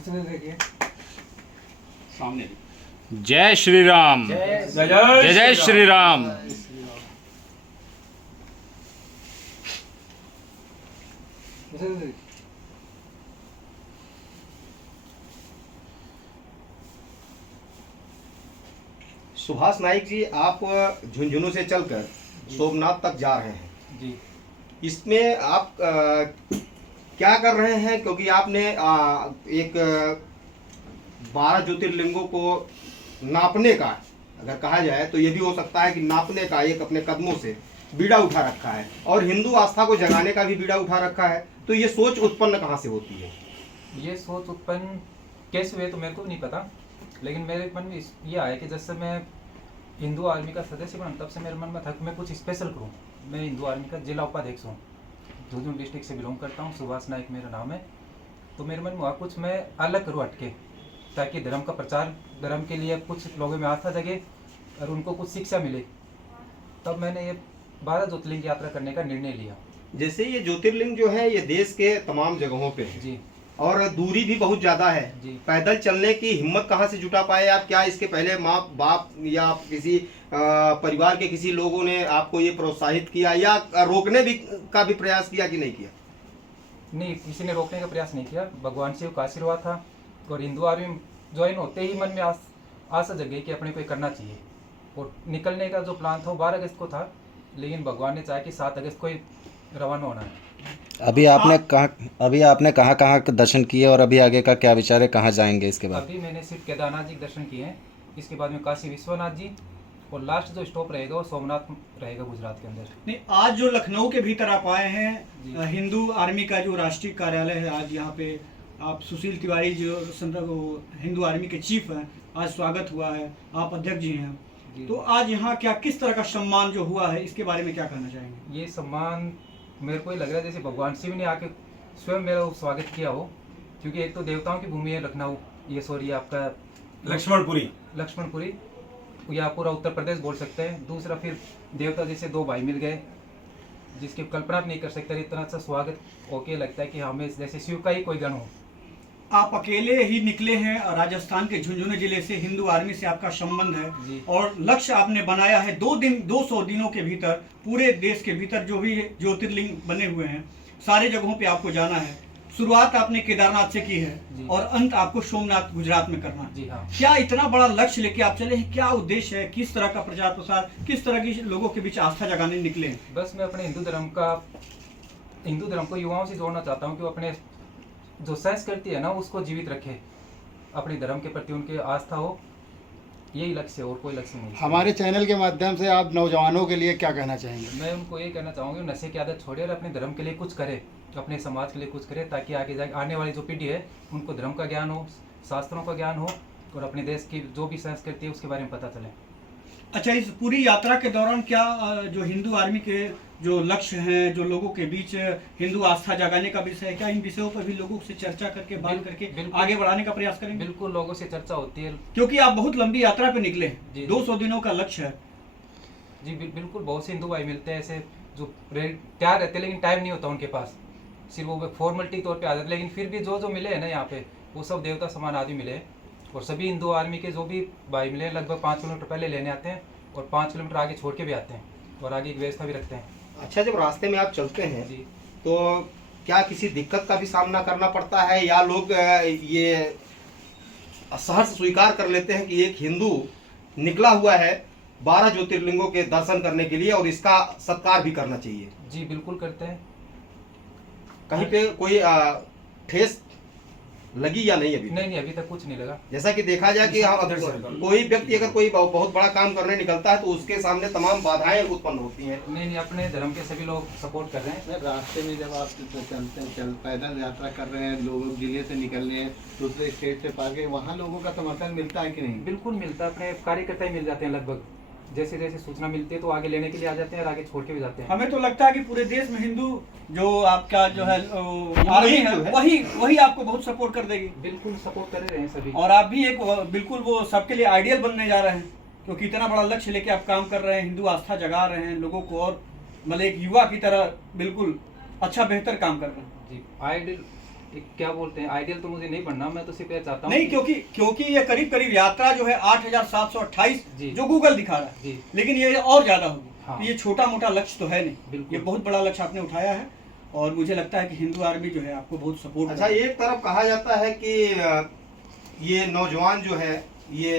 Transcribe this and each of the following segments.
सामने जय श्री राम। जय जय श्री राम। सुभाष नाइक जी, आप झुंझुनू से चलकर सोमनाथ तक जा रहे हैं जी। इसमें आप क्या कर रहे हैं? क्योंकि आपने एक 12 ज्योतिर्लिंगों को नापने का, अगर कहा जाए तो ये भी हो सकता है कि नापने का एक अपने कदमों से बीड़ा उठा रखा है और हिंदू आस्था को जगाने का भी बीड़ा उठा रखा है। तो ये सोच उत्पन्न कहाँ से होती है? ये सोच उत्पन्न कैसे हुए तो मेरे को भी नहीं पता, लेकिन मेरे मन में ये आया कि जब से मैं हिंदू आर्मी का सदस्य बना तब से मेरे मन में था कि मैं कुछ स्पेशल करूं। मैं हिंदू आर्मी का जिला उपाध्यक्ष हूँ, झुंझुनू डिस्ट्रिक्ट से बिलोंग करता हूँ, सुभाष नाइक मेरा नाम है। तो मेरे मन में हुआ कुछ मैं अलग करूँ हटके, ताकि धर्म का प्रचार, धर्म के लिए कुछ लोगों में आस्था जगे और उनको कुछ शिक्षा मिले। तब मैंने ये 12 ज्योतिर्लिंग यात्रा करने का निर्णय लिया। जैसे ये ज्योतिर्लिंग जो है ये देश के तमाम जगहों पे है जी। और दूरी भी बहुत ज्यादा है जी। पैदल चलने की हिम्मत कहाँ से जुटा पाए आप? क्या इसके पहले माँ बाप या किसी परिवार के किसी लोगों ने आपको ये प्रोत्साहित किया या रोकने का भी प्रयास किया कि नहीं किया? नहीं, किसी ने रोकने का प्रयास नहीं किया। भगवान शिव का आशीर्वाद था और हिंदू आर्मी में ज्वाइन होते ही मन में आशा जग गई कि अपने को करना चाहिए। और निकलने का जो प्लान था वो 12 अगस्त को था, लेकिन भगवान ने चाहा कि 7 अगस्त को ही रवाना होना है। अभी आपने कहाँ दर्शन किए और अभी आगे का क्या विचार है, कहाँ जाएंगे इसके बाद? अभी मैंने सिर्फ केदारनाथ जी के दर्शन किए हैं, इसके बाद में काशी विश्वनाथ जी और लास्ट जो स्टॉप रहेगा वो सोमनाथ रहेगा गुजरात के अंदर। नहीं, आज जो लखनऊ के भीतर आप आए हैं, हिंदू आर्मी का जो राष्ट्रीय कार्यालय है, आज यहाँ पे आप सुशील तिवारी जो हिंदू आर्मी के चीफ हैं, आज स्वागत हुआ है, आप अध्यक्ष जी हैं। तो आज यहाँ क्या किस तरह का सम्मान जो हुआ है इसके बारे में क्या कहना चाहेंगे? ये सम्मान मेरे को ही लग रहा है जैसे भगवान शिव ने आके स्वयं मेरा स्वागत किया हो, क्योंकि एक तो देवताओं की भूमि है लखनऊ, ये सॉरी आपका लक्ष्मणपुरी या पूरा उत्तर प्रदेश बोल सकते हैं। दूसरा फिर देवता जैसे 2 भाई मिल गए जिसकी कल्पना भी नहीं कर सकते। इतना अच्छा स्वागत ओके लगता है कि हमें जैसे शिव का ही कोई गण हो। आप अकेले ही निकले हैं और राजस्थान के झुंझुनू जिले से, हिंदू आर्मी से आपका संबंध है और लक्ष्य आपने बनाया है 200 दिनों के भीतर पूरे देश के भीतर जो भी ज्योतिर्लिंग बने हुए हैं सारे जगहों पे आपको जाना है। शुरुआत आपने केदारनाथ से की है और अंत आपको सोमनाथ गुजरात में करना है। जी हाँ। क्या इतना बड़ा लक्ष्य लेके आप चले हैं? क्या उद्देश्य है? किस तरह का प्रचार प्रसार, किस तरह की लोगों के बीच आस्था जगाने निकले हैं? बस मैं अपने हिंदू धर्म को युवाओं से जोड़ना चाहता हूँ कि वो अपने जो संस्कृति है ना उसको जीवित रखे, अपने धर्म के प्रति उनकी आस्था हो, यही लक्ष्य है और कोई लक्ष्य नहीं। हमारे चैनल के माध्यम से आप नौजवानों के लिए क्या कहना चाहेंगे? मैं उनको ये कहना चाहूँगी नशे की आदत छोड़े और अपने धर्म के लिए कुछ करे, अपने समाज के लिए कुछ करे, ताकि आगे जाके आने वाली जो पीढ़ी है उनको धर्म का ज्ञान हो, शास्त्रों का ज्ञान हो और अपने देश की जो भी संस्कृति है उसके बारे में पता चले। अच्छा, इस पूरी यात्रा के दौरान क्या जो हिंदू आर्मी के जो लक्ष्य हैं, जो लोगों के बीच हिंदू आस्था जगाने का विषय है, क्या इन विषयों पर भी लोगों से चर्चा करके बात करके आगे बढ़ाने का प्रयास करेंगे? बिल्कुल, लोगों से चर्चा होती है, क्योंकि आप बहुत लंबी यात्रा पे निकले हैं, 200 दिनों का लक्ष्य है। जी बिल्कुल, बहुत से हिंदू भाई मिलते हैं ऐसे जो तैयार रहते हैं, लेकिन टाइम नहीं होता उनके पास, सिर्फ वो फॉर्मेलिटी तौर पे आ जाते, लेकिन फिर भी जो मिले हैं ना यहाँ पे वो सब देवता समान आदमी मिले। और सभी हिंदू आर्मी के जो भी भाई मिले लगभग 5 किलोमीटर पहले लेने आते हैं और 5 किलोमीटर आगे छोड़ के भी आते हैं और आगे की व्यवस्था भी रखते हैं। अच्छा, जब रास्ते में आप चलते हैं जी, तो क्या किसी दिक्कत का भी सामना करना पड़ता है या लोग ये सहर्ष स्वीकार कर लेते हैं कि एक हिंदू निकला हुआ है 12 ज्योतिर्लिंगों के दर्शन करने के लिए और इसका सत्कार भी करना चाहिए? जी बिल्कुल करते हैं। कहीं पे कोई ठेस लगी या नहीं? नहीं, अभी तक कुछ नहीं लगा। जैसा कि देखा जाए कि कोई व्यक्ति अगर कोई बहुत बड़ा काम करने निकलता है तो उसके सामने तमाम बाधाएं उत्पन्न होती हैं। नहीं, अपने धर्म के सभी लोग सपोर्ट कर रहे हैं। रास्ते में जब आप चलते हैं पैदल यात्रा कर रहे हैं, लोग जिले से निकल रहे हैं, दूसरे स्टेट से पार गए, वहाँ लोगों का समर्थन मिलता है कि नहीं? बिल्कुल मिलता है, अपने कार्यकर्ता ही मिल जाते हैं लगभग, जैसे जैसे सूचना मिलती है तो आगे लेने के लिए आ जाते हैं और आगे छोड़ के भी जाते हैं। हमें तो लगता है कि पूरे देश में हिंदू जो आपका जो है आर्मी है वही आपको बहुत सपोर्ट कर देगी। बिल्कुल सपोर्ट कर रहे हैं सभी, और आप भी एक बिल्कुल वो सबके लिए आइडियल बनने जा रहे हैं, क्योंकि इतना बड़ा लक्ष्य लेके आप काम कर रहे हैं, हिंदू आस्था जगा रहे हैं लोगों को और मतलब एक युवा की तरह बिल्कुल अच्छा बेहतर काम कर रहे हैं। जी, आइडियल एक क्या बोलते हैं, आइडियल तो मुझे नहीं बनना, मैं तो सिर्फ ये चाहता हूँ नहीं, क्योंकि ये करीब करीब यात्रा जो है 8,728 जी। जो गूगल दिखा रहा है, जी। लेकिन ये और ज्यादा होगी। हाँ। तो ये छोटा मोटा लक्ष्य तो है नहीं, बिल्कुल। ये बहुत बड़ा लक्ष्य आपने उठाया है और मुझे लगता है कि हिंदू आर्मी जो है आपको बहुत सपोर्ट अच्छा, एक तरफ कहा जाता है कि ये नौजवान जो है ये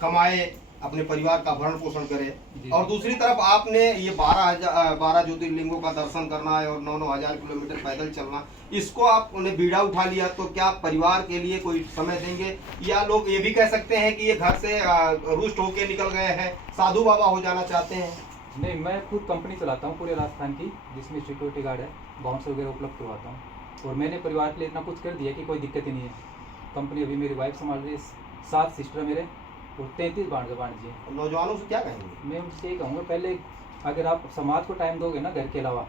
कमाए, अपने परिवार का भरण पोषण करे, जी। और दूसरी तरफ आपने ये 12 ज्योतिर्लिंगों का दर्शन करना है और 9-9 हजार किलोमीटर पैदल चलना, इसको आपने बीड़ा उठा लिया, तो क्या परिवार के लिए कोई समय देंगे, या लोग ये भी कह सकते हैं कि ये घर से रुष्ट होके निकल गए हैं, साधु बाबा हो जाना चाहते हैं? नहीं, मैं खुद कंपनी चलाता हूँ पूरे राजस्थान की, जिसमें सिक्योरिटी गार्ड है, बाउंस वगैरह उपलब्ध करवाता हूँ, और मैंने परिवार के लिए इतना कुछ कर दिया कि कोई दिक्कत ही नहीं है। कंपनी अभी मेरी वाइफ संभाल रही है, 7 सिस्टर मेरे और 33 भांजे हैं। नौजवानों से क्या कहेंगे? मैं उनसे यही कहूँगा, पहले अगर आप समाज को टाइम दोगे ना घर के अलावा,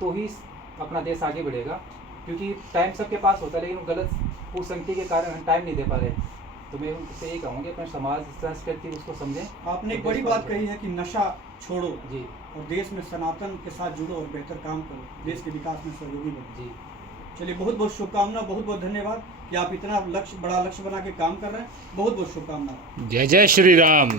तो ही अपना देश आगे बढ़ेगा, क्योंकि टाइम सबके पास होता है, लेकिन गलत कुसंगति के कारण हम टाइम नहीं दे पा रहे। तो मैं उनसे यही कहूँगा अपने समाज संस्कृति उसको समझें। आपने एक बड़ी बात कही है कि नशा छोड़ो जी और देश में सनातन के साथ जुड़ो और बेहतर काम करो, देश के विकास में सहयोगी बनो। जी। चलिए, बहुत बहुत शुभकामना, बहुत बहुत धन्यवाद कि आप इतना बड़ा लक्ष्य बना के काम कर रहे हैं। बहुत बहुत शुभकामनाएं। जय जय श्री राम।